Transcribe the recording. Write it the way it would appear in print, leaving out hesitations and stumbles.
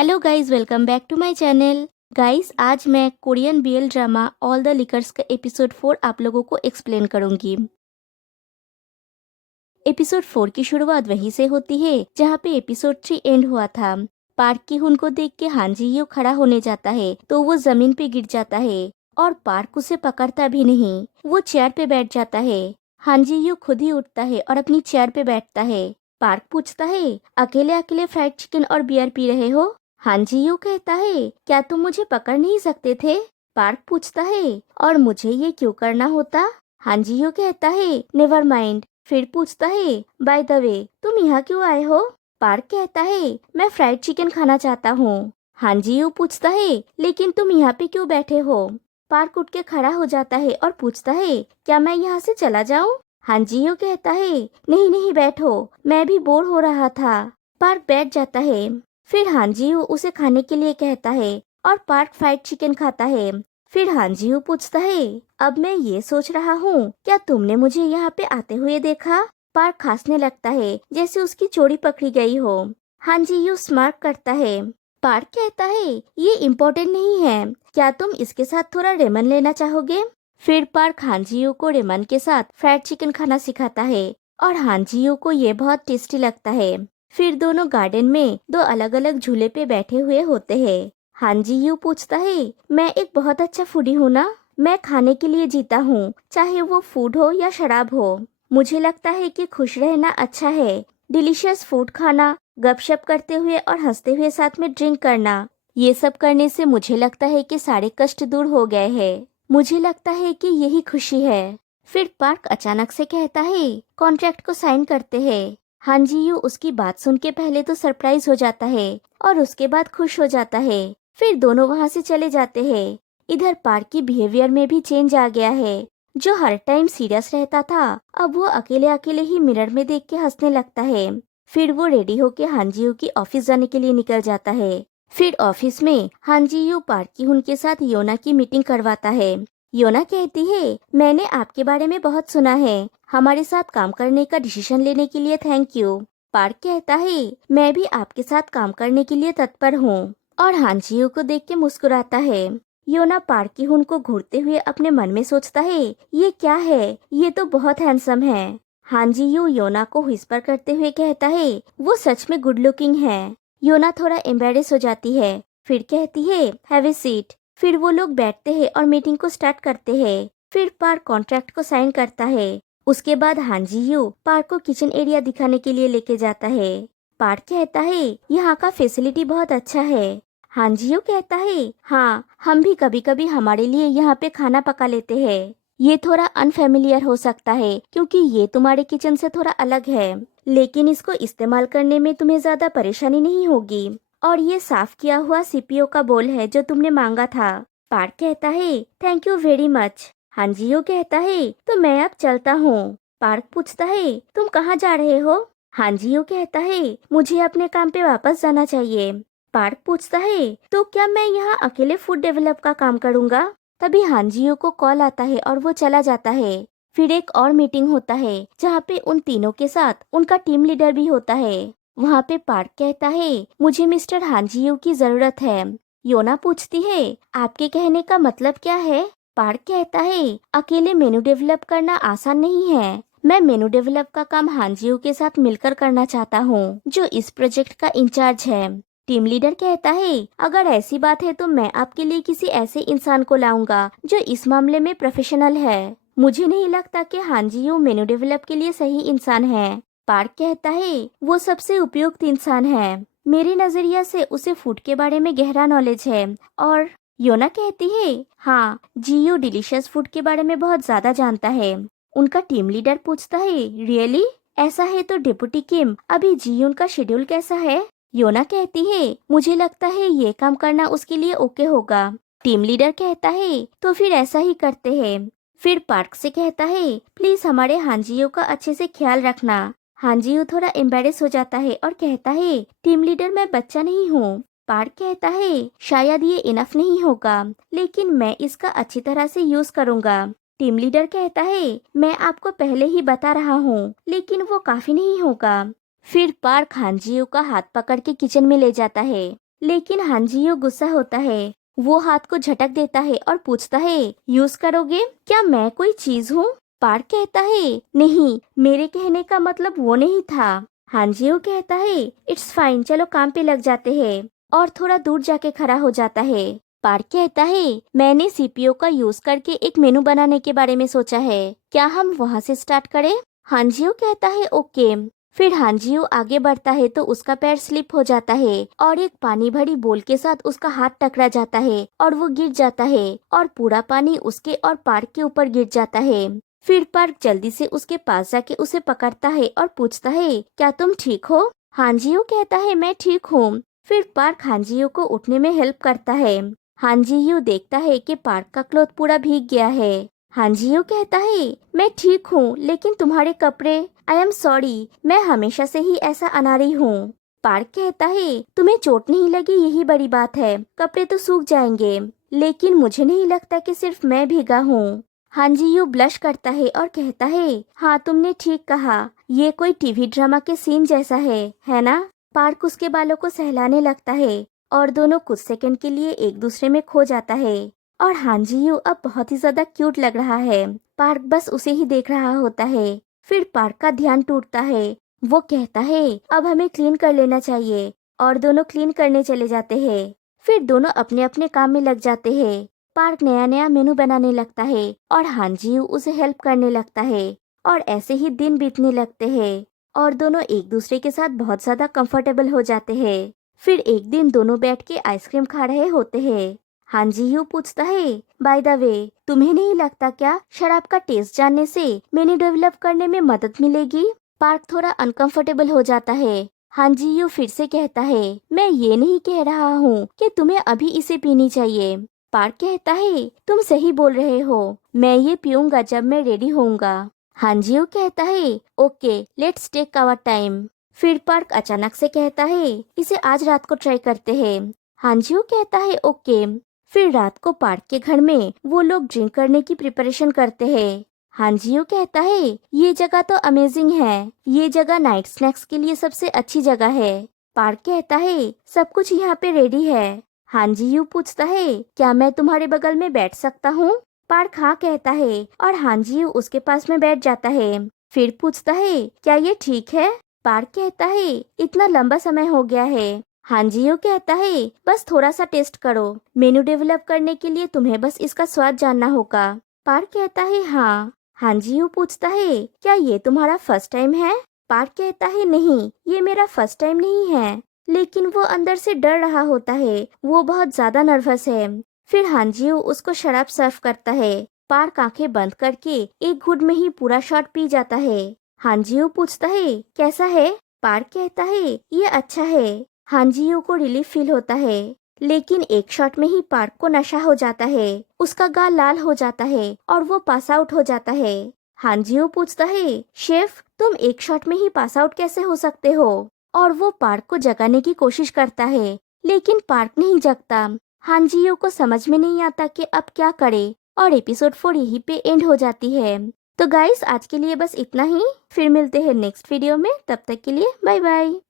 Hello guys, welcome back to my channel. Guys, आज मैं Korean BL drama All the Likers का episode 4 आप लोगों को एक्सप्लेन करूंगी। एपिसोड 4 की शुरुआत वहीं से होती है जहां पे एपिसोड 3 एंड हुआ था। पार्क की हुन को देख के हान जी यू खड़ा होने जाता है तो वो जमीन पे गिर जाता है और पार्क उसे पकड़ता भी नहीं, वो चेयर पे बैठ जाता है। हान जी यू खुद ही उठता है और अपनी चेयर पे बैठता है। पार्क पूछता है, अकेले अकेले फ्राइड चिकन और बियर पी रहे हो? हान जी यू कहता है, क्या तुम मुझे पकड़ नहीं सकते थे? पार्क पूछता है, और मुझे ये क्यों करना होता? हान जी यू कहता है, नेवर माइंड। फिर पूछता है, बाय द वे तुम यहाँ क्यों आए हो? पार्क कहता है, मैं फ्राइड चिकन खाना चाहता हूँ। हान जी यू पूछता है, लेकिन तुम यहाँ पे क्यों बैठे हो? पार्क उठ के खड़ा हो जाता है और पूछता है, क्या मैं यहाँ से चला जाऊँ? हान जी यू कहता है, नहीं नहीं बैठो, मैं भी बोर हो रहा था। पार्क बैठ जाता है। फिर हान जी यू उसे खाने के लिए कहता है और पार्क फ्राइड चिकन खाता है। फिर हान जी यू पूछता है, अब मैं ये सोच रहा हूँ, क्या तुमने मुझे यहाँ पे आते हुए देखा? पार्क हंसने लगता है जैसे उसकी चोरी पकड़ी गई हो। हान जी यू स्मार्ट करता है। पार्क कहता है, ये इम्पोर्टेंट नहीं है, क्या तुम इसके साथ थोड़ा रेमन लेना चाहोगे? फिर पार्क हान जी यू को रेमन के साथ फ्राइड चिकन खाना सिखाता है और हान जी यू को ये बहुत टेस्टी लगता है। फिर दोनों गार्डन में दो अलग अलग झूले पे बैठे हुए होते हैं। हान जी यू पूछता है, मैं एक बहुत अच्छा फूडी हूँ ना? मैं खाने के लिए जीता हूँ, चाहे वो फूड हो या शराब हो। मुझे लगता है कि खुश रहना अच्छा है। डिलीशियस फूड खाना, गपशप करते हुए और हंसते हुए साथ में ड्रिंक करना, ये सब करने से मुझे लगता है कि सारे कष्ट दूर हो गए हैं। मुझे लगता है कि यही खुशी है। फिर पार्क अचानक से कहता है, कॉन्ट्रैक्ट को साइन करते हैं। हान जी यू उसकी बात सुन के पहले तो सरप्राइज हो जाता है और उसके बाद खुश हो जाता है। फिर दोनों वहाँ से चले जाते हैं। इधर पार्क की बिहेवियर में भी चेंज आ गया है। जो हर टाइम सीरियस रहता था, अब वो अकेले अकेले ही मिरर में देख के हंसने लगता है। फिर वो रेडी होके हान जी यू की ऑफिस जाने के लिए निकल जाता है। फिर ऑफिस में हान जी यू पार्क की हुन के साथ योना की मीटिंग करवाता है। योना कहती है, मैंने आपके बारे में बहुत सुना है, हमारे साथ काम करने का डिसीजन लेने के लिए थैंक यू। पार्क कहता है, मैं भी आपके साथ काम करने के लिए तत्पर हूँ, और हान जी यू को देख के मुस्कुराता है। योना पार्क की हुन को घूरते हुए अपने मन में सोचता है, ये क्या है, ये तो बहुत हैंडसम है। हान जी यू योना को व्हिस्पर करते हुए कहता है, वो सच में गुड लुकिंग है। योना थोड़ा एम्बेरेस हो जाती है, फिर कहती है, हैव ए सीट। फिर वो लोग बैठते हैं और मीटिंग को स्टार्ट करते हैं। फिर पार्क कॉन्ट्रैक्ट को साइन करता है। उसके बाद हान जी यू पार्क को किचन एरिया दिखाने के लिए लेके जाता है। पार्क कहता है, यहाँ का फैसिलिटी बहुत अच्छा है। हान जी यू कहता है, हाँ, हम भी कभी कभी हमारे लिए यहाँ पे खाना पका लेते हैं। ये थोड़ा अनफेमिलियर हो सकता है क्योंकि ये तुम्हारे किचन से थोड़ा अलग है, लेकिन इसको इस्तेमाल करने में तुम्हें ज्यादा परेशानी नहीं होगी। और ये साफ किया हुआ सीपीओ का बोल है जो तुमने मांगा था। पार्क कहता है, थैंक यू वेरी मच। हान जी यू कहता है, तो मैं अब चलता हूँ। पार्क पूछता है, तुम कहाँ जा रहे हो? हान जी यू कहता है, मुझे अपने काम पे वापस जाना चाहिए। पार्क पूछता है, तो क्या मैं यहाँ अकेले फूड डेवलप का काम करूँगा? तभी हान जी यू को कॉल आता है और वो चला जाता है। फिर एक और मीटिंग होता है जहाँ पे उन तीनों के साथ उनका टीम लीडर भी होता है। वहाँ पे पार्क कहता है, मुझे मिस्टर हान जी यू की जरूरत है। योना पूछती है, आपके कहने का मतलब क्या है? पार्क कहता है, अकेले मेनू डेवलप करना आसान नहीं है। मैं मेनू डेवलप का काम हान जी यू के साथ मिलकर करना चाहता हूँ, जो इस प्रोजेक्ट का इंचार्ज है। टीम लीडर कहता है, अगर ऐसी बात है तो मैं आपके लिए किसी ऐसे इंसान को लाऊंगा जो इस मामले में प्रोफेशनल है। मुझे नहीं लगता कि हान जी यू मेनू डेवलप के लिए सही इंसान है। पार्क कहता है, वो सबसे उपयुक्त इंसान है। मेरे नजरिया से उसे फूड के बारे में गहरा नॉलेज है। और योना कहती है, हाँ, जीयू डिलीशियस फूड के बारे में बहुत ज्यादा जानता है। उनका टीम लीडर पूछता है, रियली? ऐसा है तो डिप्टी किम, अभी जीयून का शेड्यूल कैसा है? योना कहती है, मुझे लगता है ये काम करना उसके लिए ओके होगा। टीम लीडर कहता है, तो फिर ऐसा ही करते हैं। फिर पार्क से कहता है, प्लीज हमारे हांजियो का अच्छे से ख्याल रखना। हांजियो थोड़ा एम्बेरेस हो जाता है और कहता है, टीम लीडर मैं बच्चा नहीं हूँ। पार्क कहता है, शायद ये इनफ नहीं होगा, लेकिन मैं इसका अच्छी तरह से यूज करूँगा। टीम लीडर कहता है, मैं आपको पहले ही बता रहा हूँ, लेकिन वो काफी नहीं होगा। फिर पार्क हांजियो का हाथ पकड़ के किचन में ले जाता है। लेकिन हांजियो गुस्सा होता है। वो हाथ को झटक देता है और पूछता है, यूज करोगे? क्या मैं कोई चीज हूँ? पार्क कहता है, नहीं, मेरे कहने का मतलब वो नहीं था। हांजियो कहता है, इट्स फाइन, चलो काम पे लग जाते हैं, और थोड़ा दूर जाके खड़ा हो जाता है। पार्क कहता है, मैंने सीपीयू का यूज करके एक मेनू बनाने के बारे में सोचा है, क्या हम वहाँ से स्टार्ट करें? हांजियो कहता है, ओके। फिर हांजियो आगे बढ़ता है तो उसका पैर स्लिप हो जाता है और एक पानी भरी बोल के साथ उसका हाथ टकरा जाता है और वो गिर जाता है और पूरा पानी उसके और पार्क के ऊपर गिर जाता है। फिर पार्क जल्दी से उसके पास जाके उसे पकड़ता है और पूछता है, क्या तुम ठीक हो? हांजियो कहता है, मैं ठीक हूँ। फिर पार्क हांजियो को उठने में हेल्प करता है। हांजियो देखता है कि पार्क का क्लॉथ पूरा भीग गया है। हांजियो कहता है, मैं ठीक हूँ, लेकिन तुम्हारे कपड़े, आई एम सॉरी, मैं हमेशा से ही ऐसा अनाड़ी हूँ। पार्क कहता है, तुम्हें चोट नहीं लगी, यही बड़ी बात है, कपड़े तो सूख जाएंगे, लेकिन मुझे नहीं लगता कि सिर्फ मैं भीगा हूँ। हांजियो ब्लश करता है और कहता है, हाँ तुमने ठीक कहा, ये कोई टीवी ड्रामा के सीन जैसा है ना? पार्क उसके बालों को सहलाने लगता है और दोनों कुछ सेकंड के लिए एक दूसरे में खो जाता है और हांजियो अब बहुत ही ज्यादा क्यूट लग रहा है। पार्क बस उसे ही देख रहा होता है। फिर पार्क का ध्यान टूटता है। वो कहता है, अब हमें क्लीन कर लेना चाहिए, और दोनों क्लीन करने चले जाते हैं। फिर दोनों अपने अपने काम में लग जाते हैं। पार्क नया नया मेनू बनाने लगता है और हांजियो उसे हेल्प करने लगता है और ऐसे ही दिन बीतने लगते हैं और दोनों एक दूसरे के साथ बहुत ज्यादा कंफर्टेबल हो जाते हैं। फिर एक दिन दोनों बैठ के आइसक्रीम खा रहे होते हैं। हांजियो पूछता है, बाय द वे, तुम्हें नहीं लगता क्या शराब का टेस्ट जानने से मेन्यू डेवलप करने में मदद मिलेगी? पार्क थोड़ा अनकंफर्टेबल हो जाता है। हांजियो फिर से कहता है, मैं ये नहीं कह रहा हूँ कि तुम्हें अभी इसे पीनी चाहिए। पार्क कहता है, तुम सही बोल रहे हो, मैं ये पीऊंगा जब मैं रेडी होऊंगा। हांजियो कहता है, okay, let's take our time. फिर पार्क अचानक से कहता है, इसे आज रात को ट्राई करते हैं। हांजियो कहता है, ओके। फिर रात को पार्क के घर में वो लोग ड्रिंक करने की प्रिपरेशन करते हैं। हांजियो कहता है, ये जगह तो अमेजिंग है, ये जगह नाइट स्नैक्स के लिए सबसे अच्छी जगह है। पार्क कहता है, सब कुछ यहाँ पे रेडी है। हांजियो पूछता है, क्या मैं तुम्हारे बगल में बैठ सकता हूँ? पार्क हाँ कहता है और हांजियो उसके पास में बैठ जाता है। फिर पूछता है, क्या ये ठीक है? पार्क कहता है, इतना लंबा समय हो गया है। हांजियो कहता है, बस थोड़ा सा टेस्ट करो, मेनू डेवलप करने के लिए तुम्हें बस इसका स्वाद जानना होगा। पार्क कहता है, हाँ। हांजियो पूछता है, क्या ये तुम्हारा फर्स्ट टाइम है? पार्क कहता है, नहीं, ये मेरा फर्स्ट टाइम नहीं है, लेकिन वो अंदर से डर रहा होता है, वो बहुत ज्यादा नर्वस है। फिर हांजियो उसको शराब सर्व करता है। पार्क आंखें बंद करके एक घूंट में ही पूरा शॉट पी जाता है। हांजियो पूछता है, कैसा है? पार्क कहता है, ये अच्छा है। हांजियो को रिलीफ फील होता है, लेकिन एक शॉट में ही पार्क को नशा हो जाता है। उसका गाल लाल हो जाता है और वो पास आउट हो जाता है। हांजियो पूछता है, शेफ, तुम एक शॉट में ही पास आउट कैसे हो सकते हो? और वो पार्क को जगाने की कोशिश करता है, लेकिन पार्क नहीं जगता। हांजियो को समझ में नहीं आता कि अब क्या करे, और एपिसोड 4 यहीं पे एंड हो जाती है। तो गाइस, आज के लिए बस इतना ही। फिर मिलते हैं नेक्स्ट वीडियो में, तब तक के लिए बाय बाय।